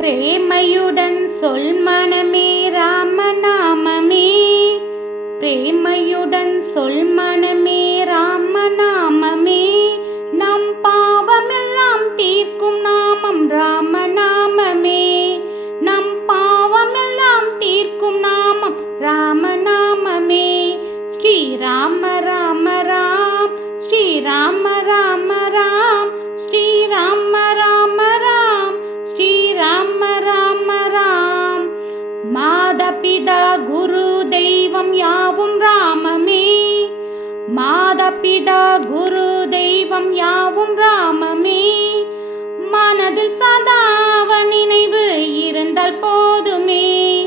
பிரேமையுடன் சொல் மனமே ராமநாமமே. பிரேமையுடன் சொல் மனமே ராம மாதபிதா குரு தெய்வம் யாவும் ராமமே. மாதபிதா குரு தெய்வம் யாவும் ராமமே. மனதில் சதாவ நினைவு இருந்தால் போதுமே.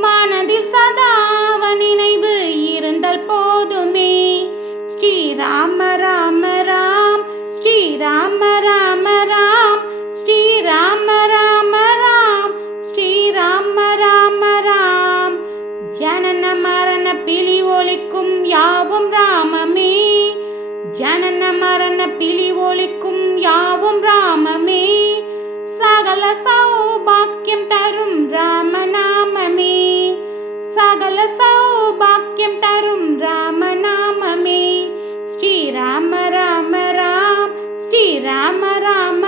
மனதில் சதாவ நினைவு இருந்தால் போதுமே. ஸ்ரீ ராம ராம ராம். ஸ்ரீ ராம ராம். மரண பிலி ஒலிக்கும் யாவும் ராமமே ஜனன மரண பிலி ஒலிக்கும் யாவும் ராமமே சகல சௌபாக்கியம் தரும் ராமநாமமே சகல சௌபாக்கியம் தரும் ராமநாமமே ஸ்ரீ ராம ராம ராம் ஸ்ரீ ராம ராம